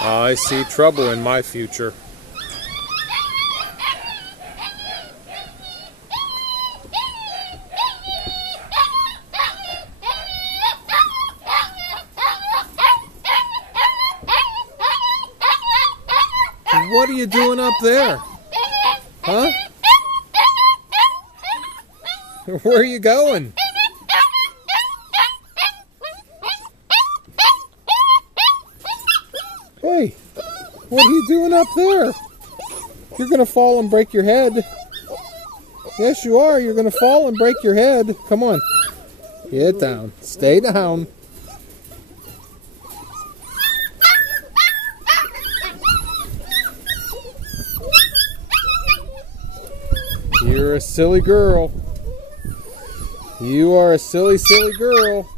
I see trouble in my future. What are you doing up there? Huh? Where are you going? Hey, what are you doing up there? You're going to fall and break your head. Yes, you are. You're going to fall and break your head. Come on. Get down. Stay down. You're a silly girl. You are a silly, silly girl.